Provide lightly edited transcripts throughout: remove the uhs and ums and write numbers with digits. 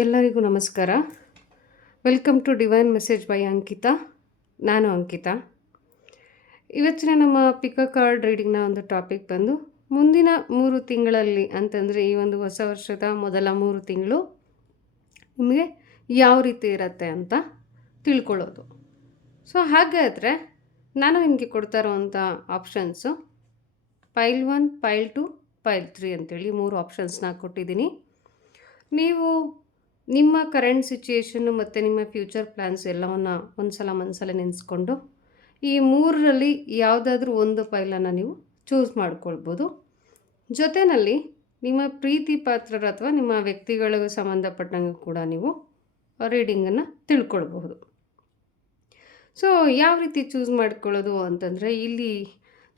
ಎಲ್ಲರಿಗೂ ನಮಸ್ಕಾರ. Welcome to divine message by Ankita. ನಾನು ಅಂಕಿತಾ. ಇವತ್ತಿನ ನಮ್ಮ ಪಿಕ್ ಅ ಕಾರ್ಡ್ ರೀಡಿಂಗ್ನ ಒಂದು ಟಾಪಿಕ್ ಬಂದು ಮುಂದಿನ 3 ತಿಂಗಳಲ್ಲಿ ಅಂತಂದರೆ ಈ ಒಂದು ಹೊಸ ವರ್ಷದ ಮೊದಲ 3 ತಿಂಗಳು ನಿಮಗೆ ಯಾವ ರೀತಿ ಇರುತ್ತೆ ಅಂತ ತಿಳ್ಕೊಳ್ಳೋದು. ಸೊ ಹಾಗಾದರೆ ನಾನು ನಿಮಗೆ ಕೊಡ್ತಾ ಇರೋವಂಥ ಆಪ್ಷನ್ಸು ಪೈಲ್ 1, ಪೈಲ್ 2, ಪೈಲ್ 3 ಅಂತೇಳಿ 3 ಆಪ್ಷನ್ಸ್ನ ಕೊಟ್ಟಿದ್ದೀನಿ. ನೀವು ನಿಮ್ಮ ಕರೆಂಟ್ ಸಿಚುಯೇಷನ್ನು ಮತ್ತು ನಿಮ್ಮ ಫ್ಯೂಚರ್ ಪ್ಲ್ಯಾನ್ಸ್ ಎಲ್ಲವನ್ನು ಒಂದು ಮನಸ್ಸಲ್ಲಿ ನೆನೆಸ್ಕೊಂಡು ಈ 3ರಲ್ಲಿ ಯಾವುದಾದ್ರೂ ಒಂದು ಫೈಲನ್ನು ನೀವು ಚೂಸ್ ಮಾಡ್ಕೊಳ್ಬೋದು. ಜೊತೆಯಲ್ಲಿ ನಿಮ್ಮ ಪ್ರೀತಿ ಪಾತ್ರರ ಅಥವಾ ನಿಮ್ಮ ವ್ಯಕ್ತಿಗಳಿಗೂ ಸಂಬಂಧಪಟ್ಟಂಗೆ ಕೂಡ ನೀವು ರೀಡಿಂಗನ್ನು ತಿಳ್ಕೊಳ್ಬಹುದು. ಸೊ ಯಾವ ರೀತಿ ಚೂಸ್ ಮಾಡ್ಕೊಳ್ಳೋದು ಅಂತಂದರೆ ಇಲ್ಲಿ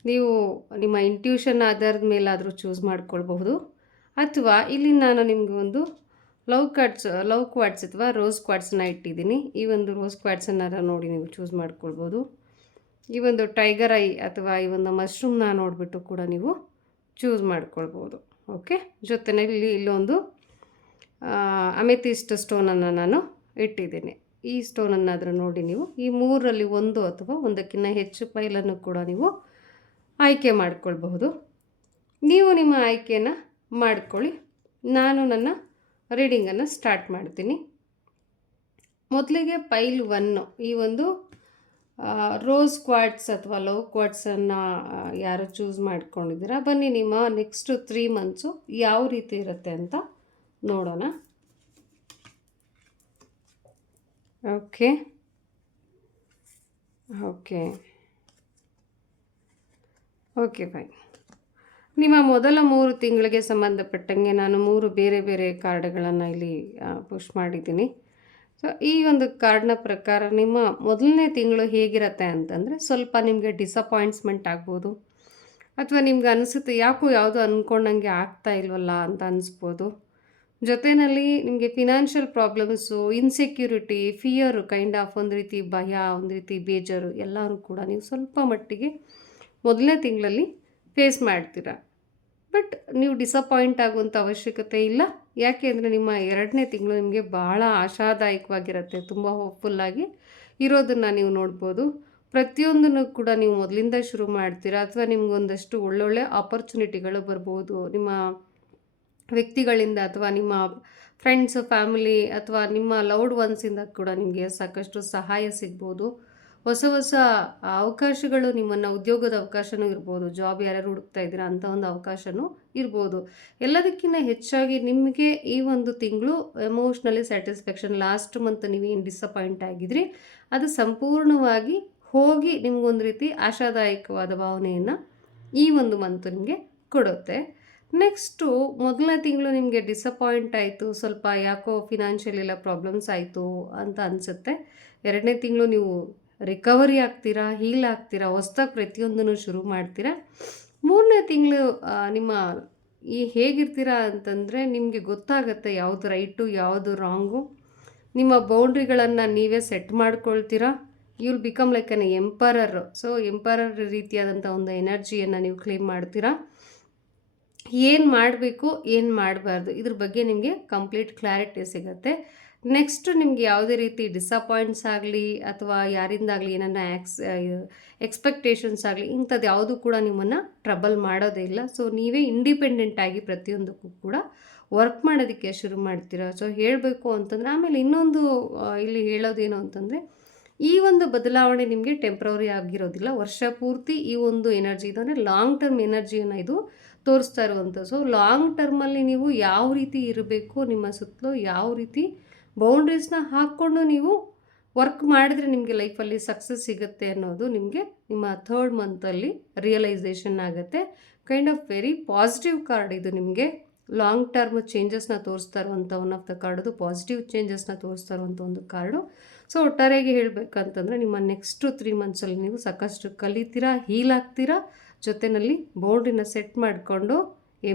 ನೀವು ನಿಮ್ಮ ಇಂಟ್ಯೂಷನ್ ಆಧಾರದ ಮೇಲಾದರೂ ಚೂಸ್ ಮಾಡ್ಕೊಳ್ಬಹುದು, ಅಥವಾ ಇಲ್ಲಿ ನಾನು ನಿಮಗೆ ಒಂದು ಲವ್ ಕ್ವಾಡ್ಸ್ ಅಥವಾ ರೋಸ್ ಕ್ವಾಡ್ಸನ್ನ ಇಟ್ಟಿದ್ದೀನಿ. ಈ ಒಂದು ರೋಸ್ ಕ್ವಾಡ್ಸನ್ನು ನೋಡಿ ನೀವು ಚೂಸ್ ಮಾಡ್ಕೊಳ್ಬೋದು. ಈ ಒಂದು ಟೈಗರ್ ಐ ಅಥವಾ ಈ ಒಂದು ಮಶ್ರೂಮ್ನ ನೋಡಿಬಿಟ್ಟು ಕೂಡ ನೀವು ಚೂಸ್ ಮಾಡ್ಕೊಳ್ಬೋದು. ಓಕೆ, ಜೊತೆಯಲ್ಲಿ ಇಲ್ಲೊಂದು ಅಮೆಥಿಸ್ಟ್ ಸ್ಟೋನನ್ನು ನಾನು ಇಟ್ಟಿದ್ದೀನಿ. ಈ ಸ್ಟೋನನ್ನಾದರೂ ನೋಡಿ ನೀವು ಈ 3ರಲ್ಲಿ ಒಂದು ಅಥವಾ ಒಂದಕ್ಕಿಂತ ಹೆಚ್ಚು ಫೈಲನ್ನು ಕೂಡ ನೀವು ಆಯ್ಕೆ ಮಾಡ್ಕೊಳ್ಬಹುದು. ನೀವು ನಿಮ್ಮ ಆಯ್ಕೆಯನ್ನು ಮಾಡ್ಕೊಳ್ಳಿ. ನಾನು ನನ್ನ ರೀಡಿಂಗನ್ನು ಸ್ಟಾರ್ಟ್ ಮಾಡ್ತೀನಿ. ಮೊದಲಿಗೆ ಪೈಲ್ 1, ಈ ಒಂದು ರೋಸ್ ಕ್ವಾಡ್ಸ್ ಅಥವಾ ಲವ್ ಕ್ವಾಡ್ಸನ್ನು ಯಾರು ಚೂಸ್ ಮಾಡ್ಕೊಂಡಿದ್ದೀರಾ, ಬನ್ನಿ ನಿಮ್ಮ ನೆಕ್ಸ್ಟ್ 3 ಮಂತ್ಸು ಯಾವ ರೀತಿ ಇರುತ್ತೆ ಅಂತ ನೋಡೋಣ. Okay okay okay fine. ನಿಮ್ಮ ಮೊದಲ 3 ತಿಂಗಳಿಗೆ ಸಂಬಂಧಪಟ್ಟಂಗೆ ನಾನು 3 ಬೇರೆ ಬೇರೆ ಕಾರ್ಡ್ಗಳನ್ನು ಇಲ್ಲಿ ಪುಷ್ ಮಾಡಿದ್ದೀನಿ. ಸೊ ಈ ಒಂದು ಕಾರ್ಡ್ನ ಪ್ರಕಾರ ನಿಮ್ಮ ಮೊದಲನೇ ತಿಂಗಳು ಹೇಗಿರುತ್ತೆ ಅಂತಂದರೆ ಸ್ವಲ್ಪ ನಿಮಗೆ ಡಿಸಪಾಯಿಂಟ್ಸ್ಮೆಂಟ್ ಆಗ್ಬೋದು, ಅಥವಾ ನಿಮ್ಗೆ ಅನಿಸುತ್ತೆ ಯಾಕೋ ಯಾವುದೋ ಅಂದ್ಕೊಂಡಂಗೆ ಆಗ್ತಾ ಇಲ್ವಲ್ಲ ಅಂತ ಅನಿಸ್ಬೋದು. ಜೊತೆಯಲ್ಲಿ ನಿಮಗೆ financial problems, insecurity, fear, kind of ಒಂದು ರೀತಿ ಭಯ, ಒಂದು ರೀತಿ ಬೇಜಾರು ಎಲ್ಲರೂ ಕೂಡ ನೀವು ಸ್ವಲ್ಪ ಮಟ್ಟಿಗೆ ಮೊದಲನೇ ತಿಂಗಳಲ್ಲಿ ಫೇಸ್ ಮಾಡ್ತೀರಾ. ಬಟ್ ನೀವು ಡಿಸಪಾಯಿಂಟ್ ಆಗುವಂಥ ಅವಶ್ಯಕತೆ ಇಲ್ಲ. ಯಾಕೆ ಅಂದರೆ ನಿಮ್ಮ 2ನೇ ತಿಂಗಳು ನಿಮಗೆ ಭಾಳ ಆಶಾದಾಯಕವಾಗಿರುತ್ತೆ. ತುಂಬ ಹೋಪ್ಫುಲ್ಲಾಗಿ ಇರೋದನ್ನು ನೀವು ನೋಡ್ಬೋದು. ಪ್ರತಿಯೊಂದನ್ನು ಕೂಡ ನೀವು ಮೊದಲಿಂದ ಶುರು ಮಾಡ್ತೀರಾ, ಅಥವಾ ನಿಮಗೊಂದಷ್ಟು ಒಳ್ಳೊಳ್ಳೆ ಆಪರ್ಚುನಿಟಿಗಳು ಬರ್ಬೋದು ನಿಮ್ಮ ವ್ಯಕ್ತಿಗಳಿಂದ, ಅಥವಾ ನಿಮ್ಮ ಫ್ರೆಂಡ್ಸು, ಫ್ಯಾಮಿಲಿ, ಅಥವಾ ನಿಮ್ಮ ಲವ್ಡ್ ಒನ್ಸಿಂದ ಕೂಡ ನಿಮಗೆ ಸಾಕಷ್ಟು ಸಹಾಯ ಸಿಗ್ಬೋದು. ಹೊಸ ಅವಕಾಶಗಳು ನಿಮ್ಮನ್ನು, ಉದ್ಯೋಗದ ಅವಕಾಶವೂ ಇರ್ಬೋದು, ಜಾಬ್ ಯಾರ್ಯಾರು ಹುಡುಕ್ತಾ ಇದ್ದೀರಾ ಅಂಥ ಒಂದು ಅವಕಾಶವೂ ಇರ್ಬೋದು. ಎಲ್ಲದಕ್ಕಿಂತ ಹೆಚ್ಚಾಗಿ ನಿಮಗೆ ಈ ಒಂದು ತಿಂಗಳು ಎಮೋಷ್ನಲಿ ಸ್ಯಾಟಿಸ್ಫ್ಯಾಕ್ಷನ್, ಲಾಸ್ಟ್ ಮಂತ್ ನೀವೇನು ಡಿಸಪಾಯಿಂಟ್ ಆಗಿದ್ರಿ ಅದು ಸಂಪೂರ್ಣವಾಗಿ ಹೋಗಿ ನಿಮಗೊಂದು ರೀತಿ ಆಶಾದಾಯಕವಾದ ಭಾವನೆಯನ್ನು ಈ ಒಂದು ಮಂತ್ ನಿಮಗೆ ಕೊಡುತ್ತೆ. ನೆಕ್ಸ್ಟು ಮೊದಲನೇ ತಿಂಗಳು ನಿಮಗೆ ಡಿಸಪಾಯಿಂಟ್ ಆಯಿತು, ಸ್ವಲ್ಪ ಯಾಕೋ ಫಿನಾನ್ಷಿಯಲ್ ಎಲ್ಲ ಪ್ರಾಬ್ಲಮ್ಸ್ ಆಯಿತು ಅಂತ ಅನಿಸುತ್ತೆ. 2ನೇ ತಿಂಗಳು ನೀವು ರಿಕವರಿ ಆಗ್ತೀರಾ, ಹೀಲ್ ಆಗ್ತೀರಾ, ಹೊಸ್ದಾಗಿ ಪ್ರತಿಯೊಂದನ್ನು ಶುರು ಮಾಡ್ತೀರಾ. 3ನೇ ತಿಂಗಳು ನಿಮ್ಮ ಹೇಗಿರ್ತೀರಾ ಅಂತಂದರೆ ನಿಮಗೆ ಗೊತ್ತಾಗುತ್ತೆ ಯಾವುದು ರೈಟು ಯಾವುದು ರಾಂಗು. ನಿಮ್ಮ ಬೌಂಡ್ರಿಗಳನ್ನು ನೀವೇ ಸೆಟ್ ಮಾಡ್ಕೊಳ್ತೀರಾ. You will become like an emperor. So emperor ರೀತಿಯಾದಂಥ ಒಂದು ಎನರ್ಜಿಯನ್ನು ನೀವು ಕ್ಲೇಮ್ ಮಾಡ್ತೀರಾ. ಏನು ಮಾಡಬೇಕು, ಏನು ಮಾಡಬಾರ್ದು, ಇದ್ರ ಬಗ್ಗೆ ನಿಮಗೆ ಕಂಪ್ಲೀಟ್ ಕ್ಲಾರಿಟಿ ಸಿಗುತ್ತೆ. ನೆಕ್ಸ್ಟ್ ನಿಮಗೆ ಯಾವುದೇ ರೀತಿ ಡಿಸಪಾಯಿಂಟ್ಸ್ ಆಗಲಿ ಅಥವಾ ಯಾರಿಂದಾಗಲಿ ಏನನ್ನ ಎಕ್ಸ್ಪೆಕ್ಟೇಷನ್ಸ್ ಆಗಲಿ ಇಂಥದ್ದು ಯಾವುದೂ ಕೂಡ ನಿಮ್ಮನ್ನು ಟ್ರಬಲ್ ಮಾಡೋದೇ ಇಲ್ಲ. ಸೊ ನೀವೇ ಇಂಡಿಪೆಂಡೆಂಟಾಗಿ ಪ್ರತಿಯೊಂದಕ್ಕೂ ಕೂಡ ವರ್ಕ್ ಮಾಡೋದಕ್ಕೆ ಶುರು ಮಾಡ್ತೀರಾ. ಸೊ ಹೇಳಬೇಕು ಅಂತಂದರೆ ಆಮೇಲೆ ಇನ್ನೊಂದು ಇಲ್ಲಿ ಹೇಳೋದೇನು ಅಂತಂದರೆ ಈ ಒಂದು ಬದಲಾವಣೆ ನಿಮಗೆ ಟೆಂಪ್ರವರಿ ಆಗಿರೋದಿಲ್ಲ, ವರ್ಷ ಪೂರ್ತಿ ಈ ಒಂದು ಎನರ್ಜಿ ಇದು ಅಂದರೆ ಲಾಂಗ್ ಟರ್ಮ್ ಎನರ್ಜಿಯನ್ನು ಇದು ತೋರಿಸ್ತಾ ಇರುವಂಥದ್ದು. ಸೊ ಲಾಂಗ್ ಟರ್ಮಲ್ಲಿ ನೀವು ಯಾವ ರೀತಿ ಇರಬೇಕು, ನಿಮ್ಮ ಸುತ್ತಲೂ ಯಾವ ರೀತಿ ಬೌಂಡ್ರೀಸ್ನ ಹಾಕ್ಕೊಂಡು ನೀವು ವರ್ಕ್ ಮಾಡಿದ್ರೆ ನಿಮಗೆ ಲೈಫಲ್ಲಿ ಸಕ್ಸಸ್ ಸಿಗುತ್ತೆ ಅನ್ನೋದು ನಿಮಗೆ ನಿಮ್ಮ 3rd ಮಂತಲ್ಲಿ ರಿಯಲೈಸೇಷನ್ ಆಗುತ್ತೆ. Kind of very positive card ಇದು. ನಿಮಗೆ ಲಾಂಗ್ ಟರ್ಮ್ ಚೇಂಜಸ್ನ ತೋರಿಸ್ತಾ ಇರುವಂಥ one of the card, positive ಚೇಂಜಸ್ನ ತೋರಿಸ್ತಾ ಇರುವಂಥ ಒಂದು ಕಾರ್ಡು. ಸೊ ಒಟ್ಟಾರೆಯಾಗಿ ಹೇಳಬೇಕಂತಂದರೆ ನಿಮ್ಮ ನೆಕ್ಸ್ಟು 3 ಮಂತ್ಸಲ್ಲಿ ನೀವು ಸಾಕಷ್ಟು ಕಲಿತೀರಾ, ಹೀಲ್ ಆಗ್ತೀರಾ, ಜೊತೆಯಲ್ಲಿ ಬೌಂಡ್ರಿನ ಸೆಟ್ ಮಾಡಿಕೊಂಡು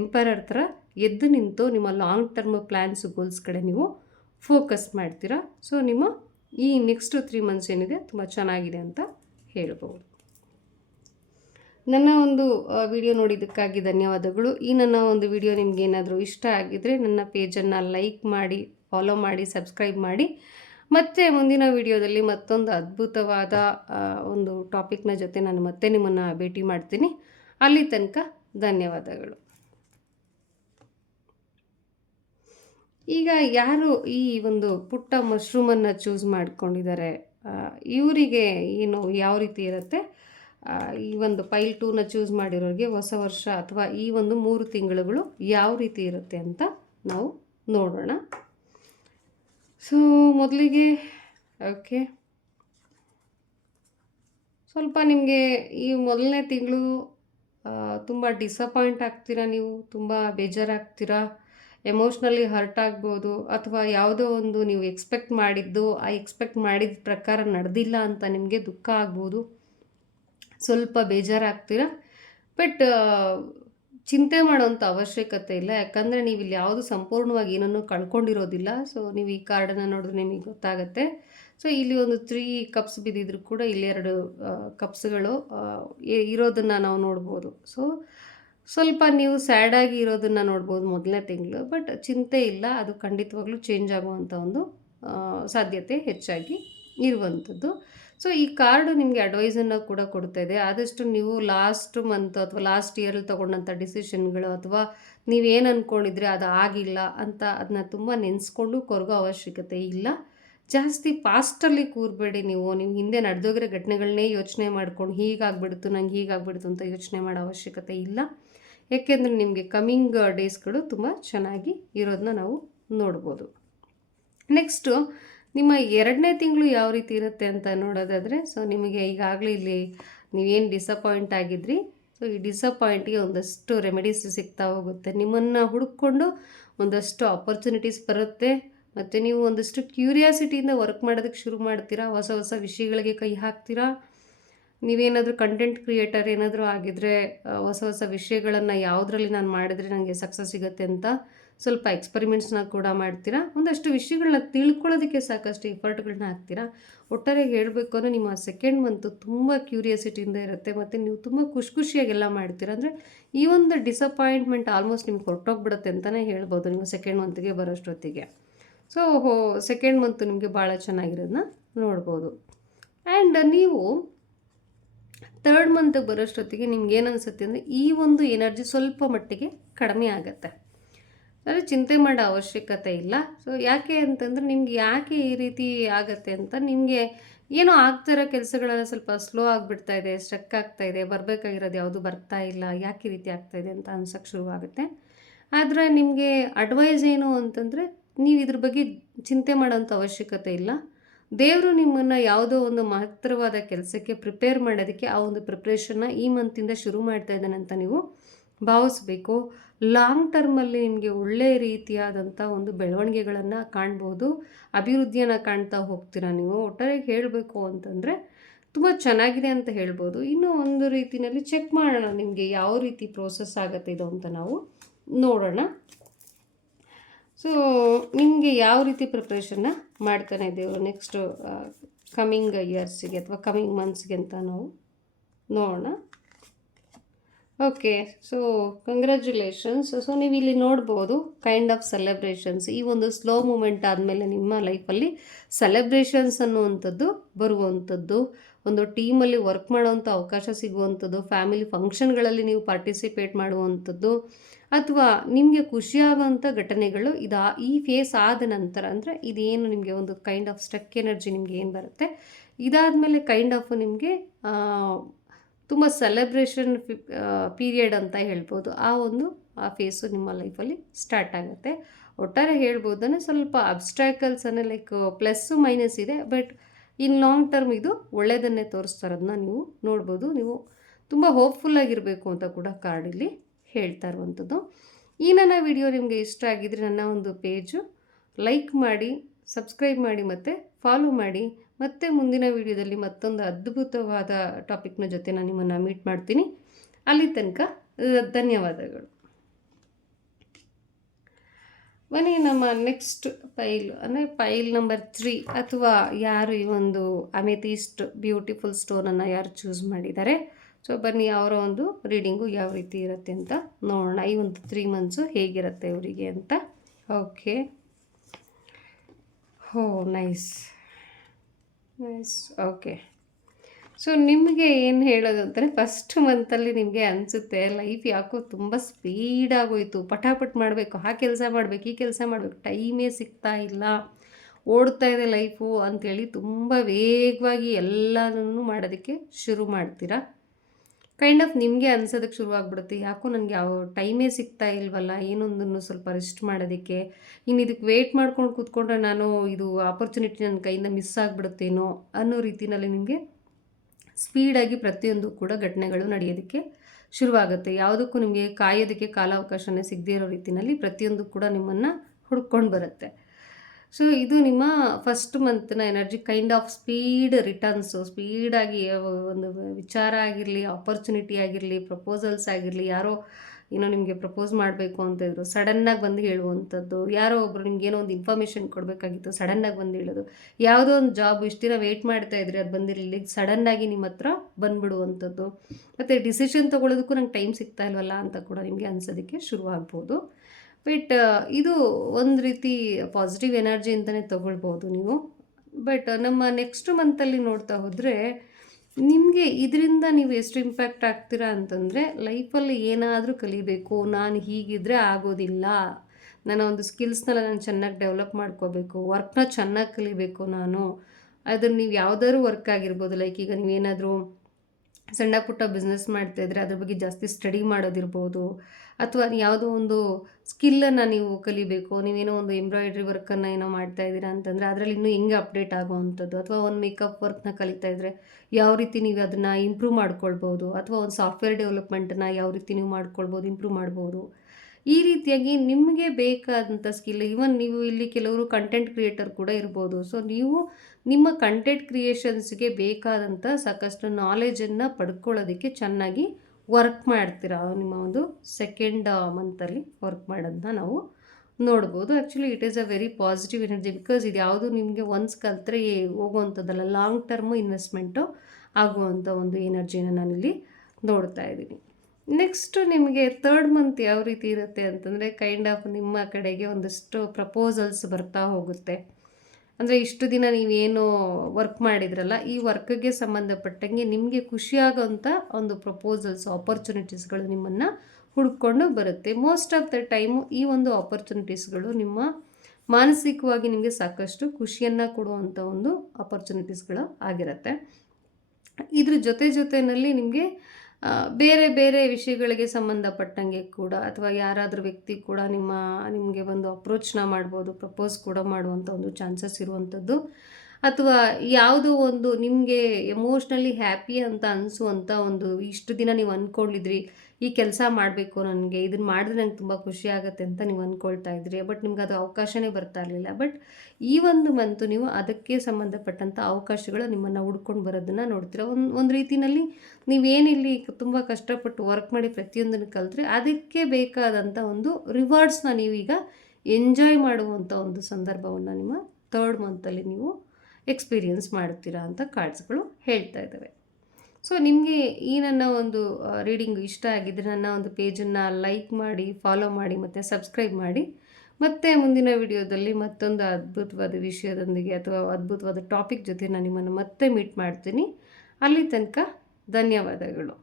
ಎಂಪರರ್ ಥರ ಎದ್ದು ನಿಂತು ನಿಮ್ಮ ಲಾಂಗ್ ಟರ್ಮ್ ಪ್ಲ್ಯಾನ್ಸ್, ಗೋಲ್ಸ್ ಕಡೆ ನೀವು ಫೋಕಸ್ ಮಾಡ್ತೀರಾ. ಸೊ ನಿಮ್ಮ ಈ ನೆಕ್ಸ್ಟ್ 3 ಮಂತ್ಸ್ ಏನಿದೆ ತುಂಬ ಚೆನ್ನಾಗಿದೆ ಅಂತ ಹೇಳ್ಬೋದು. ನನ್ನ ಒಂದು ವಿಡಿಯೋ ನೋಡಿದ್ದಕ್ಕಾಗಿ ಧನ್ಯವಾದಗಳು. ಈ ನನ್ನ ಒಂದು ವಿಡಿಯೋ ನಿಮ್ಗೆ ಏನಾದರೂ ಇಷ್ಟ ಆಗಿದ್ದರೆ ನನ್ನ ಪೇಜನ್ನು ಲೈಕ್ ಮಾಡಿ, ಫಾಲೋ ಮಾಡಿ, ಸಬ್ಸ್ಕ್ರೈಬ್ ಮಾಡಿ. ಮತ್ತೆ ಮುಂದಿನ ವಿಡಿಯೋದಲ್ಲಿ ಮತ್ತೊಂದು ಅದ್ಭುತವಾದ ಒಂದು ಟಾಪಿಕ್ನ ಜೊತೆ ನಾನು ಮತ್ತೆ ನಿಮ್ಮನ್ನು ಭೇಟಿ ಮಾಡ್ತೀನಿ. ಅಲ್ಲಿ ತನಕ ಧನ್ಯವಾದಗಳು. ಈಗ ಯಾರು ಈ ಒಂದು ಪುಟ್ಟ ಮಶ್ರೂಮನ್ನು ಚೂಸ್ ಮಾಡ್ಕೊಂಡಿದ್ದಾರೆ, ಇವರಿಗೆ ಏನು ಯಾವ ರೀತಿ ಇರುತ್ತೆ, ಈ ಒಂದು ಪೈಲ್ 2ನ ಚೂಸ್ ಮಾಡಿರೋರಿಗೆ ಹೊಸ ವರ್ಷ ಅಥವಾ ಈ ಒಂದು 3 ತಿಂಗಳುಗಳು ಯಾವ ರೀತಿ ಇರುತ್ತೆ ಅಂತ ನಾವು ನೋಡೋಣ. ಸೊ ಮೊದಲಿಗೆ ಓಕೆ, ಸ್ವಲ್ಪ ನಿಮಗೆ ಈ ಮೊದಲನೇ ತಿಂಗಳು ತುಂಬ ಡಿಸಪಾಯಿಂಟ್ ಆಗ್ತೀರಾ, ನೀವು ತುಂಬ ಬೇಜಾರಾಗ್ತೀರಾ, ಎಮೋಷ್ನಲಿ ಹರ್ಟ್ ಆಗ್ಬೋದು, ಅಥವಾ ಯಾವುದೋ ಒಂದು ನೀವು ಎಕ್ಸ್ಪೆಕ್ಟ್ ಮಾಡಿದ್ದು ಎಕ್ಸ್ಪೆಕ್ಟ್ ಮಾಡಿದ ಪ್ರಕಾರ ನಡೆದಿಲ್ಲ ಅಂತ ನಿಮಗೆ ದುಃಖ ಆಗ್ಬೋದು, ಸ್ವಲ್ಪ ಬೇಜಾರಾಗ್ತೀರಾ. ಬಟ್ ಚಿಂತೆ ಮಾಡೋವಂಥ ಅವಶ್ಯಕತೆ ಇಲ್ಲ, ಯಾಕಂದರೆ ನೀವು ಇಲ್ಲಿ ಯಾವುದು ಸಂಪೂರ್ಣವಾಗಿ ಏನನ್ನೂ ಕಳ್ಕೊಂಡಿರೋದಿಲ್ಲ. ಸೊ ನೀವು ಈ ಕಾರ್ಡನ್ನು ನೋಡಿದ್ರೆ ನಿಮಗೆ ಗೊತ್ತಾಗುತ್ತೆ. ಸೊ ಇಲ್ಲಿ ಒಂದು 3 ಕಪ್ಸ್ ಬಿದ್ದಿದ್ರು ಕೂಡ ಇಲ್ಲಿ 2 ಕಪ್ಸ್ಗಳು ಇರೋದನ್ನು ನಾವು ನೋಡ್ಬೋದು. ಸೊ ಸ್ವಲ್ಪ ನೀವು ಸ್ಯಾಡಾಗಿ ಇರೋದನ್ನು ನೋಡ್ಬೋದು ಮೊದಲನೇ ತಿಂಗಳು, ಬಟ್ ಚಿಂತೆ ಇಲ್ಲ, ಅದು ಖಂಡಿತವಾಗ್ಲೂ ಚೇಂಜ್ ಆಗುವಂಥ ಒಂದು ಸಾಧ್ಯತೆ ಹೆಚ್ಚಾಗಿ ಇರುವಂಥದ್ದು. ಸೊ ಈ ಕಾರ್ಡು ನಿಮಗೆ ಅಡ್ವೈಸನ್ನು ಕೂಡ ಕೊಡ್ತಾ ಇದೆ. ಆದಷ್ಟು ನೀವು ಲಾಸ್ಟ್ ಮಂತ್ ಅಥವಾ ಲಾಸ್ಟ್ ಇಯರಲ್ಲಿ ತೊಗೊಂಡಂಥ ಡಿಸಿಷನ್ಗಳು ಅಥವಾ ನೀವೇನು ಅಂದ್ಕೊಂಡಿದ್ರೆ ಅದು ಆಗಿಲ್ಲ ಅಂತ ಅದನ್ನ ತುಂಬ ನೆನೆಸ್ಕೊಂಡು ಕೊರಗೋ ಅವಶ್ಯಕತೆ ಇಲ್ಲ. ಜಾಸ್ತಿ ಪಾಸ್ಟಲ್ಲಿ ಕೂರಬೇಡಿ. ನೀವು ಹಿಂದೆ ನಡೆದೋಗಿರೋ ಘಟನೆಗಳನ್ನೇ ಯೋಚನೆ ಮಾಡ್ಕೊಂಡು ಹೀಗಾಗ್ಬಿಡ್ತು, ನಂಗೆ ಹೀಗಾಗ್ಬಿಡ್ತು ಅಂತ ಯೋಚನೆ ಮಾಡೋ ಅವಶ್ಯಕತೆ ಇಲ್ಲ. ಯಾಕೆಂದರೆ ನಿಮಗೆ ಕಮಿಂಗ್ ಡೇಸ್ಗಳು ತುಂಬ ಚೆನ್ನಾಗಿ ಇರೋದನ್ನ ನಾವು ನೋಡ್ಬೋದು. ನೆಕ್ಸ್ಟು ನಿಮ್ಮ 2ನೇ ತಿಂಗಳು ಯಾವ ರೀತಿ ಇರುತ್ತೆ ಅಂತ ನೋಡೋದಾದರೆ, ಸೊ ನಿಮಗೆ ಈಗಾಗಲೇ ಇಲ್ಲಿ ನೀವೇನು ಡಿಸಪಾಯಿಂಟ್ ಆಗಿದ್ರಿ, ಸೊ ಈ ಡಿಸಪಾಯಿಂಟ್ಗೆ ಒಂದಷ್ಟು ರೆಮಿಡೀಸ್ ಸಿಗ್ತಾ ಹೋಗುತ್ತೆ. ನಿಮ್ಮನ್ನು ಹುಡುಕೊಂಡು ಒಂದಷ್ಟು ಆಪರ್ಚುನಿಟೀಸ್ ಬರುತ್ತೆ, ಮತ್ತು ನೀವು ಒಂದಷ್ಟು ಕ್ಯೂರಿಯಾಸಿಟಿಯಿಂದ ವರ್ಕ್ ಮಾಡೋದಕ್ಕೆ ಶುರು ಮಾಡ್ತೀರಾ, ಹೊಸ ಹೊಸ ವಿಷಯಗಳಿಗೆ ಕೈ ಹಾಕ್ತೀರಾ. ನೀವೇನಾದರೂ ಕಂಟೆಂಟ್ ಕ್ರಿಯೇಟರ್ ಏನಾದರೂ ಆಗಿದ್ದರೆ ಹೊಸ ಹೊಸ ವಿಷಯಗಳನ್ನು ಯಾವುದರಲ್ಲಿ ನಾನು ಮಾಡಿದರೆ ನನಗೆ ಸಕ್ಸಸ್ ಸಿಗುತ್ತೆ ಅಂತ ಸ್ವಲ್ಪ ಎಕ್ಸ್ಪರಿಮೆಂಟ್ಸ್ನ ಕೂಡ ಮಾಡ್ತೀರಾ. ಒಂದಷ್ಟು ವಿಷಯಗಳನ್ನ ತಿಳ್ಕೊಳ್ಳೋದಕ್ಕೆ ಸಾಕಷ್ಟು ಎಫರ್ಟ್ಗಳನ್ನ ಹಾಕ್ತೀರಾ. ಒಟ್ಟಾರೆಯಾಗಿ ಹೇಳಬೇಕು ಅಂದರೆ ನಿಮ್ಮ 2nd ಮಂತು ತುಂಬ ಕ್ಯೂರಿಯಾಸಿಟಿಯಿಂದ ಇರುತ್ತೆ, ಮತ್ತು ನೀವು ತುಂಬ ಖುಷಿಯಾಗೆಲ್ಲ ಮಾಡ್ತೀರಾ. ಅಂದರೆ ಈ ಒಂದು ಡಿಸಪಾಯಿಂಟ್ಮೆಂಟ್ ಆಲ್ಮೋಸ್ಟ್ ನಿಮ್ಗೆ ಹೊರಟೋಗ್ಬಿಡುತ್ತೆ ಅಂತಲೇ ಹೇಳ್ಬೋದು ನೀವು 2nd ಮಂತ್ಗೆ ಬರೋಷ್ಟೊತ್ತಿಗೆ. ಸೊ 2nd ಮಂತು ನಿಮಗೆ ಭಾಳ ಚೆನ್ನಾಗಿರೋದನ್ನ ನೋಡ್ಬೋದು. ಆ್ಯಂಡ್ ನೀವು 3rd ಮಂತ್ಗೆ ಬರೋಷ್ಟೊತ್ತಿಗೆ ನಿಮ್ಗೆ ಏನು ಅನಿಸುತ್ತೆ ಅಂದರೆ ಈ ಒಂದು ಎನರ್ಜಿ ಸ್ವಲ್ಪ ಮಟ್ಟಿಗೆ ಕಡಿಮೆ ಆಗುತ್ತೆ. ಅಂದರೆ ಚಿಂತೆ ಮಾಡೋ ಅವಶ್ಯಕತೆ ಇಲ್ಲ. ಸೊ ಯಾಕೆ ಅಂತಂದರೆ ನಿಮ್ಗೆ ಯಾಕೆ ಈ ರೀತಿ ಆಗುತ್ತೆ ಅಂತ, ನಿಮಗೆ ಏನೋ ಆಗ್ತಿರೋ ಕೆಲಸಗಳೆಲ್ಲ ಸ್ವಲ್ಪ ಸ್ಲೋ ಆಗಿಬಿಡ್ತಾ ಇದೆ, ಸ್ಟ್ರಕ್ ಆಗ್ತಾ ಇದೆ, ಬರಬೇಕಾಗಿರೋದು ಯಾವುದು ಬರ್ತಾ ಇಲ್ಲ, ಯಾಕೆ ಈ ರೀತಿ ಆಗ್ತಾ ಇದೆ ಅಂತ ಅನ್ಸೋಕ್ಕೆ ಶುರುವಾಗುತ್ತೆ. ಆದರೆ ನಿಮಗೆ ಅಡ್ವೈಸ್ ಏನು ಅಂತಂದರೆ, ನೀವು ಇದ್ರ ಬಗ್ಗೆ ಚಿಂತೆ ಮಾಡೋಂಥ ಅವಶ್ಯಕತೆ ಇಲ್ಲ. ದೇವರು ನಿಮ್ಮನ್ನು ಯಾವುದೋ ಒಂದು ಮಹತ್ತರವಾದ ಕೆಲಸಕ್ಕೆ ಪ್ರಿಪೇರ್ ಮಾಡೋದಕ್ಕೆ ಆ ಒಂದು ಪ್ರಿಪ್ರೇಷನ್ನ ಈ ಮಂತಿಂದ ಶುರು ಮಾಡ್ತಾ ಇದ್ದಾನೆ ಅಂತ ನೀವು ಭಾವಿಸ್ಬೇಕು. ಲಾಂಗ್ ಟರ್ಮಲ್ಲಿ ನಿಮಗೆ ಒಳ್ಳೆಯ ರೀತಿಯಾದಂಥ ಒಂದು ಬೆಳವಣಿಗೆಗಳನ್ನು ಕಾಣ್ಬೋದು, ಅಭಿವೃದ್ಧಿಯನ್ನು ಕಾಣ್ತಾ ಹೋಗ್ತೀರಾ ನೀವು. ಒಟ್ಟಾರೆ ಹೇಳಬೇಕು ಅಂತಂದರೆ ತುಂಬ ಚೆನ್ನಾಗಿದೆ ಅಂತ ಹೇಳ್ಬೋದು. ಇನ್ನೂ ಒಂದು ರೀತಿಯಲ್ಲಿ ಚೆಕ್ ಮಾಡೋಣ ನಿಮಗೆ ಯಾವ ರೀತಿ ಪ್ರೋಸೆಸ್ ಆಗುತ್ತೆ ಇದು ಅಂತ ನಾವು ನೋಡೋಣ. ಸೊ ನಿಮಗೆ ಯಾವ ರೀತಿ ಪ್ರಿಪ್ರೇಷನ್ನ ಮಾಡ್ತಾನೆ ಇದ್ದೇವೆ ನೆಕ್ಸ್ಟು ಕಮಿಂಗ್ ಇಯರ್ಸಿಗೆ ಅಥವಾ ಕಮಿಂಗ್ ಮಂತ್ಸ್ಗೆ ಅಂತ ನಾವು ನೋಡೋಣ. Okay, so congratulations. ಸೊ ನೀವು ಇಲ್ಲಿ ನೋಡ್ಬೋದು ಕೈಂಡ್ ಆಫ್ ಸೆಲೆಬ್ರೇಷನ್ಸ್. ಈ ಒಂದು ಸ್ಲೋ ಮೂಮೆಂಟ್ ಆದಮೇಲೆ ನಿಮ್ಮ ಲೈಫಲ್ಲಿ ಸೆಲೆಬ್ರೇಷನ್ಸ್ ಅನ್ನುವಂಥದ್ದು ಬರುವಂಥದ್ದು, ಒಂದು ಟೀಮಲ್ಲಿ ವರ್ಕ್ ಮಾಡೋವಂಥ ಅವಕಾಶ ಸಿಗುವಂಥದ್ದು, ಫ್ಯಾಮಿಲಿ ಫಂಕ್ಷನ್ಗಳಲ್ಲಿ ನೀವು ಪಾರ್ಟಿಸಿಪೇಟ್ ಮಾಡುವಂಥದ್ದು, ಅಥವಾ ನಿಮಗೆ ಖುಷಿಯಾಗುವಂಥ ಘಟನೆಗಳು ಈ ಫೇಸ್ ಆದ ನಂತರ, ಅಂದರೆ ಇದೇನು ನಿಮಗೆ ಒಂದು ಕೈಂಡ್ ಆಫ್ ಸ್ಟ್ರಕ್ ಎನರ್ಜಿ ನಿಮಗೆ ಏನು ಬರುತ್ತೆ, ಇದಾದಮೇಲೆ ಕೈಂಡ್ ಆಫ್ ನಿಮಗೆ ತುಂಬ ಸೆಲೆಬ್ರೇಷನ್ ಪೀರಿಯಡ್ ಅಂತ ಹೇಳ್ಬೋದು. ಆ ಫೇಸು ನಿಮ್ಮ ಲೈಫಲ್ಲಿ ಸ್ಟಾರ್ಟ್ ಆಗುತ್ತೆ. ಒಟ್ಟಾರೆ ಹೇಳ್ಬೋದನ್ನು ಸ್ವಲ್ಪ ಅಬ್ಸ್ಟ್ರಾಕಲ್ಸನ್ನೇ ಲೈಕ್ ಪ್ಲಸ್ಸು ಮೈನಸ್ ಇದೆ, ಬಟ್ ಇನ್ ಲಾಂಗ್ ಟರ್ಮ್ ಇದು ಒಳ್ಳೆಯದನ್ನೇ ತೋರಿಸ್ತಾ ಇರೋದನ್ನ ನೀವು ನೋಡ್ಬೋದು. ನೀವು ತುಂಬ ಹೋಪ್ಫುಲ್ಲಾಗಿರಬೇಕು ಅಂತ ಕೂಡ ಕಾರ್ಡಲ್ಲಿ ಹೇಳ್ತಾ ಇರುವಂಥದ್ದು. ಈ ನನ್ನ ವಿಡಿಯೋ ನಿಮಗೆ ಇಷ್ಟ ಆಗಿದ್ರೆ ನನ್ನ ಒಂದು ಪೇಜು ಲೈಕ್ ಮಾಡಿ, ಸಬ್ಸ್ಕ್ರೈಬ್ ಮಾಡಿ ಮತ್ತು ಫಾಲೋ ಮಾಡಿ. ಮತ್ತೆ ಮುಂದಿನ ವಿಡಿಯೋದಲ್ಲಿ ಮತ್ತೊಂದು ಅದ್ಭುತವಾದ ಟಾಪಿಕ್ನ ಜೊತೆ ನಾನು ನಿಮ್ಮನ್ನು ಮೀಟ್ ಮಾಡ್ತೀನಿ. ಅಲ್ಲಿ ತನಕ ಧನ್ಯವಾದಗಳು. ಬನ್ನಿ ನಮ್ಮ ನೆಕ್ಸ್ಟ್ ಪೈಲ್ ಅಂದರೆ ಪೈಲ್ ನಂಬರ್ 3, ಅಥವಾ ಯಾರು ಈ ಒಂದು ಅಮೆಥಿಸ್ಟ್ ಬ್ಯೂಟಿಫುಲ್ ಸ್ಟೋನನ್ನು ಯಾರು ಚೂಸ್ ಮಾಡಿದ್ದಾರೆ, ಸೊ ಬನ್ನಿ ಅವರ ಒಂದು ರೀಡಿಂಗು ಯಾವ ರೀತಿ ಇರುತ್ತೆ ಅಂತ ನೋಡೋಣ. ಈ ಒಂದು 3 ಮಂತ್ಸು ಹೇಗಿರುತ್ತೆ ಇವರಿಗೆ ಅಂತ. ಓಕೆ, ಹೋ ನೈಸ್ ನೈಸ್. ಓಕೆ, ಸೊ ನಿಮಗೆ ಏನು ಹೇಳೋದು ಅಂತಂದರೆ, ಫಸ್ಟ್ ಮಂತಲ್ಲಿ ನಿಮಗೆ ಅನಿಸುತ್ತೆ ಲೈಫ್ ಯಾಕೋ ತುಂಬ ಸ್ಪೀಡಾಗೋಯಿತು, ಪಟಾಪಟ್ ಮಾಡಬೇಕು, ಆ ಕೆಲಸ ಮಾಡಬೇಕು, ಈ ಕೆಲಸ ಮಾಡಬೇಕು, ಟೈಮೇ ಸಿಗ್ತಾ ಇಲ್ಲ, ಓಡ್ತಾ ಇದೆ ಲೈಫು ಅಂಥೇಳಿ ತುಂಬ ವೇಗವಾಗಿ ಎಲ್ಲನೂ ಮಾಡೋದಕ್ಕೆ ಶುರು ಮಾಡ್ತೀರಾ. ಕೈಂಡ್ ಆಫ್ ನಿಮಗೆ ಅನ್ಸೋದಕ್ಕೆ ಶುರುವಾಗ್ಬಿಡುತ್ತೆ, ಯಾಕೋ ನನಗೆ ಯಾವ ಟೈಮೇ ಸಿಗ್ತಾ ಇಲ್ವಲ್ಲ, ಏನೊಂದನ್ನು ಸ್ವಲ್ಪ ರೆಸ್ಟ್ ಮಾಡೋದಕ್ಕೆ, ಇನ್ನು ಇದಕ್ಕೆ ವೆಯ್ಟ್ ಮಾಡ್ಕೊಂಡು ಕೂತ್ಕೊಂಡ್ರೆ ನಾನು ಇದು ಆಪರ್ಚುನಿಟಿ ನನ್ನ ಕೈಯಿಂದ ಮಿಸ್ ಆಗಿಬಿಡುತ್ತೇನೋ ಅನ್ನೋ ರೀತಿಯಲ್ಲಿ ನಿಮಗೆ ಸ್ಪೀಡಾಗಿ ಪ್ರತಿಯೊಂದು ಕೂಡ ಘಟನೆಗಳು ನಡೆಯೋದಕ್ಕೆ ಶುರುವಾಗುತ್ತೆ. ಯಾವುದಕ್ಕೂ ನಿಮಗೆ ಕಾಯೋದಕ್ಕೆ ಕಾಲಾವಕಾಶನೇ ಸಿಗದೇ ಇರೋ ರೀತಿಯಲ್ಲಿ ಪ್ರತಿಯೊಂದು ಕೂಡ ನಿಮ್ಮನ್ನು ಹುಡ್ಕೊಂಡು ಬರುತ್ತೆ. ಸೊ ಇದು ನಿಮ್ಮ ಫಸ್ಟ್ ಮಂತ್ನ energy. Kind of speed returns, ಸ್ಪೀಡಾಗಿ ಒಂದು ವಿಚಾರ ಆಗಿರಲಿ, ಆಪರ್ಚುನಿಟಿ ಆಗಿರಲಿ, ಪ್ರಪೋಸಲ್ಸ್ ಆಗಿರಲಿ, ಯಾರೋ ಏನೋ ನಿಮಗೆ ಪ್ರಪೋಸ್ ಮಾಡಬೇಕು ಅಂತ ಇದ್ರು, ಸಡನ್ನಾಗಿ ಬಂದು ಹೇಳುವಂಥದ್ದು, ಯಾರೋ ಒಬ್ಬರು ನಿಮ್ಗೇನೋ ಒಂದು ಇನ್ಫಾರ್ಮೇಷನ್ ಕೊಡಬೇಕಾಗಿತ್ತು, ಸಡನ್ನಾಗಿ ಬಂದು ಹೇಳೋದು, ಯಾವುದೋ ಒಂದು ಜಾಬ್ ಇಷ್ಟು ದಿನ ವೆಯ್ಟ್ ಮಾಡ್ತಾ ಇದ್ರಿ, ಅದು ಬಂದಿರಲಿಲ್ಲ, ಸಡನ್ನಾಗಿ ನಿಮ್ಮ ಹತ್ರ ಬಂದುಬಿಡುವಂಥದ್ದು. ಮತ್ತು ಡಿಸಿಷನ್ ತೊಗೊಳೋದಕ್ಕೂ ನಂಗೆ ಟೈಮ್ ಸಿಗ್ತಾ ಇಲ್ವಲ್ಲ ಅಂತ ಕೂಡ ನಿಮಗೆ ಅನ್ಸೋದಕ್ಕೆ ಶುರುವಾಗ್ಬೋದು. ಬಟ್ ಇದು ಒಂದು ರೀತಿ ಪಾಸಿಟಿವ್ ಎನರ್ಜಿ ಅಂತಲೇ ತೊಗೊಳ್ಬೋದು ನೀವು. ಬಟ್ ನಮ್ಮ ನೆಕ್ಸ್ಟ್ ಮಂತಲ್ಲಿ ನೋಡ್ತಾ ಹೋದರೆ ನಿಮಗೆ ಇದರಿಂದ ನೀವು ಎಷ್ಟು ಇಂಪ್ಯಾಕ್ಟ್ ಆಗ್ತೀರಾ ಅಂತಂದರೆ, ಲೈಫಲ್ಲಿ ಏನಾದರೂ ಕಲಿಬೇಕು, ನಾನು ಹೀಗಿದ್ದರೆ ಆಗೋದಿಲ್ಲ, ನನ್ನ ಒಂದು ಸ್ಕಿಲ್ಸ್ನೆಲ್ಲ ನಾನು ಚೆನ್ನಾಗಿ ಡೆವಲಪ್ ಮಾಡ್ಕೋಬೇಕು, ವರ್ಕ್ನ ಚೆನ್ನಾಗಿ ಕಲಿಬೇಕು ನಾನು. ಅದನ್ನು ನೀವು ಯಾವುದಾದ್ರೂ ವರ್ಕ್ ಆಗಿರ್ಬೋದು, ಲೈಕ್ ಈಗ ನೀವೇನಾದರೂ ಸಣ್ಣ ಪುಟ್ಟ ಬಿಸ್ನೆಸ್ ಮಾಡ್ತಾಯಿದ್ರೆ ಅದ್ರ ಬಗ್ಗೆ ಜಾಸ್ತಿ ಸ್ಟಡಿ ಮಾಡೋದಿರ್ಬೋದು, ಅಥವಾ ಯಾವುದೋ ಒಂದು ಸ್ಕಿಲ್ಲನ್ನು ನೀವು ಕಲಿಬೇಕು, ನೀವೇನೋ ಒಂದು ಎಂಬ್ರಾಯ್ಡ್ರಿ ವರ್ಕನ್ನು ಏನೋ ಮಾಡ್ತಾಯಿದ್ದೀರಾ ಅಂತಂದರೆ ಅದರಲ್ಲಿ ಇನ್ನೂ ಹೆಂಗೆ ಅಪ್ಡೇಟ್ ಆಗೋವಂಥದ್ದು, ಅಥವಾ ಒಂದು ಮೇಕಪ್ ವರ್ಕ್ನ ಕಲಿತಾ ಇದ್ದರೆ ಯಾವ ರೀತಿ ನೀವು ಅದನ್ನು ಇಂಪ್ರೂವ್ ಮಾಡ್ಕೊಳ್ಬೋದು, ಅಥವಾ ಒಂದು ಸಾಫ್ಟ್ವೇರ್ ಡೆವಲಪ್ಮೆಂಟನ್ನು ಯಾವ ರೀತಿ ನೀವು ಮಾಡ್ಕೊಳ್ಬೋದು, ಇಂಪ್ರೂವ್ ಮಾಡ್ಬೋದು. ಈ ರೀತಿಯಾಗಿ ನಿಮಗೆ ಬೇಕಾದಂಥ ಸ್ಕಿಲ್, ಈವನ್ ನೀವು ಇಲ್ಲಿ ಕೆಲವರು ಕಂಟೆಂಟ್ ಕ್ರಿಯೇಟರ್ ಕೂಡ ಇರ್ಬೋದು. ಸೊ ನೀವು ನಿಮ್ಮ ಕಂಟೆಂಟ್ ಕ್ರಿಯೇಷನ್ಸ್ಗೆ ಬೇಕಾದಂಥ ಸಾಕಷ್ಟು ನಾಲೆಜನ್ನು ಪಡ್ಕೊಳ್ಳೋದಕ್ಕೆ ಚೆನ್ನಾಗಿ ವರ್ಕ್ ಮಾಡ್ತೀರಾ. ನಿಮ್ಮ ಒಂದು ಸೆಕೆಂಡ್ ಮಂತಲ್ಲಿ ವರ್ಕ್ ಮಾಡೋದನ್ನ ನಾವು ನೋಡ್ಬೋದು. Actually it is a very positive energy, because ಇದು ಯಾವುದು ನಿಮಗೆ ಒನ್ಸ್ ಕಲ್ತ್ರೆ ಹೋಗುವಂಥದ್ದಲ್ಲ, ಲಾಂಗ್ ಟರ್ಮು ಇನ್ವೆಸ್ಟ್ಮೆಂಟು ಆಗುವಂಥ ಒಂದು ಎನರ್ಜಿನ ನಾನಿಲ್ಲಿ ನೋಡ್ತಾ ಇದ್ದೀನಿ. ನೆಕ್ಸ್ಟು ನಿಮಗೆ ಥರ್ಡ್ ಮಂತ್ ಯಾವ ರೀತಿ ಇರುತ್ತೆ ಅಂತಂದರೆ, ಕೈಂಡ್ ಆಫ್ ನಿಮ್ಮ ಕಡೆಗೆ ಒಂದಷ್ಟು ಪ್ರಪೋಸಲ್ಸ್ ಬರ್ತಾ ಹೋಗುತ್ತೆ. ಅಂದರೆ ಇಷ್ಟು ದಿನ ನೀವೇನು ವರ್ಕ್ ಮಾಡಿದ್ರಲ್ಲ, ಈ ವರ್ಕ್ಗೆ ಸಂಬಂಧಪಟ್ಟಂಗೆ ನಿಮಗೆ ಖುಷಿಯಾಗೋಂಥ ಒಂದು ಪ್ರಪೋಸಲ್ಸ್, ಆಪರ್ಚುನಿಟೀಸ್ಗಳು ನಿಮ್ಮನ್ನು ಹುಡ್ಕೊಂಡು ಬರುತ್ತೆ. ಮೋಸ್ಟ್ ಆಫ್ ದ ಟೈಮು ಈ ಒಂದು ಆಪರ್ಚುನಿಟೀಸ್ಗಳು ನಿಮ್ಮ ಮಾನಸಿಕವಾಗಿ ನಿಮಗೆ ಸಾಕಷ್ಟು ಖುಷಿಯನ್ನು ಕೊಡುವಂಥ ಒಂದು ಆಪರ್ಚುನಿಟೀಸ್ಗಳು ಆಗಿರುತ್ತೆ. ಇದ್ರ ಜೊತೆಯಲ್ಲಿ ನಿಮಗೆ ಬೇರೆ ಬೇರೆ ವಿಷಯಗಳಿಗೆ ಸಂಬಂಧಪಟ್ಟಂಗೆ ಕೂಡ, ಅಥವಾ ಯಾರಾದರೂ ವ್ಯಕ್ತಿ ಕೂಡ ನಿಮಗೆ ಒಂದು ಅಪ್ರೋಚ್ನ ಮಾಡ್ಬೋದು, ಪ್ರಪೋಸ್ ಕೂಡ ಮಾಡುವಂಥ ಒಂದು ಚಾನ್ಸಸ್ ಇರುವಂಥದ್ದು, ಅಥವಾ ಯಾವುದೋ ಒಂದು ನಿಮಗೆ ಎಮೋಷ್ನಲಿ ಹ್ಯಾಪಿ ಅಂತ ಅನಿಸುವಂಥ ಒಂದು, ಇಷ್ಟು ದಿನ ನೀವು ಅಂದ್ಕೊಂಡಿದ್ರಿ ಈ ಕೆಲಸ ಮಾಡಬೇಕು, ನನಗೆ ಇದನ್ನು ಮಾಡಿದ್ರೆ ನಂಗೆ ತುಂಬ ಖುಷಿ ಆಗುತ್ತೆ ಅಂತ ನೀವು ಅಂದ್ಕೊಳ್ತಾ ಇದ್ರಿ, ಬಟ್ ನಿಮ್ಗೆ ಅದು ಅವಕಾಶನೇ ಬರ್ತಾ ಇರಲಿಲ್ಲ. ಬಟ್ ಈ ಒಂದು ಮಂತು ನೀವು ಅದಕ್ಕೆ ಸಂಬಂಧಪಟ್ಟಂಥ ಅವಕಾಶಗಳು ನಿಮ್ಮನ್ನು ಹುಡ್ಕೊಂಡು ಬರೋದನ್ನು ನೋಡ್ತೀರ. ಒಂದು ರೀತಿಯಲ್ಲಿ ನೀವೇನಿಲ್ಲಿ ತುಂಬ ಕಷ್ಟಪಟ್ಟು ವರ್ಕ್ ಮಾಡಿ ಪ್ರತಿಯೊಂದನ್ನು ಕಲಿತ್ರೆ ಅದಕ್ಕೆ ಬೇಕಾದಂಥ ಒಂದು ರಿವಾರ್ಡ್ಸ್ನ ನೀವೀಗ ಎಂಜಾಯ್ ಮಾಡುವಂಥ ಒಂದು ಸಂದರ್ಭವನ್ನು ನಿಮ್ಮ ಥರ್ಡ್ ಮಂತಲ್ಲಿ ನೀವು ಎಕ್ಸ್ಪೀರಿಯನ್ಸ್ ಮಾಡ್ತೀರಾ ಅಂತ ಕಾರ್ಡ್ಸ್ಗಳು ಹೇಳ್ತಾ ಇದ್ದಾವೆ. ಸೊ ನಿಮಗೆ ಈ ನನ್ನ ಒಂದು ರೀಡಿಂಗ್ ಇಷ್ಟ ಆಗಿದ್ದರೆ ನನ್ನ ಒಂದು ಪೇಜನ್ನು ಲೈಕ್ ಮಾಡಿ, ಫಾಲೋ ಮಾಡಿ ಮತ್ತು ಸಬ್ಸ್ಕ್ರೈಬ್ ಮಾಡಿ. ಮತ್ತು ಮುಂದಿನ ವಿಡಿಯೋದಲ್ಲಿ ಮತ್ತೊಂದು ಅದ್ಭುತವಾದ ವಿಷಯದೊಂದಿಗೆ ಅಥವಾ ಅದ್ಭುತವಾದ ಟಾಪಿಕ್ ಜೊತೆ ನಾನು ನಿಮ್ಮನ್ನು ಮತ್ತೆ ಮೀಟ್ ಮಾಡ್ತೀನಿ. ಅಲ್ಲಿ ತನಕ ಧನ್ಯವಾದಗಳು.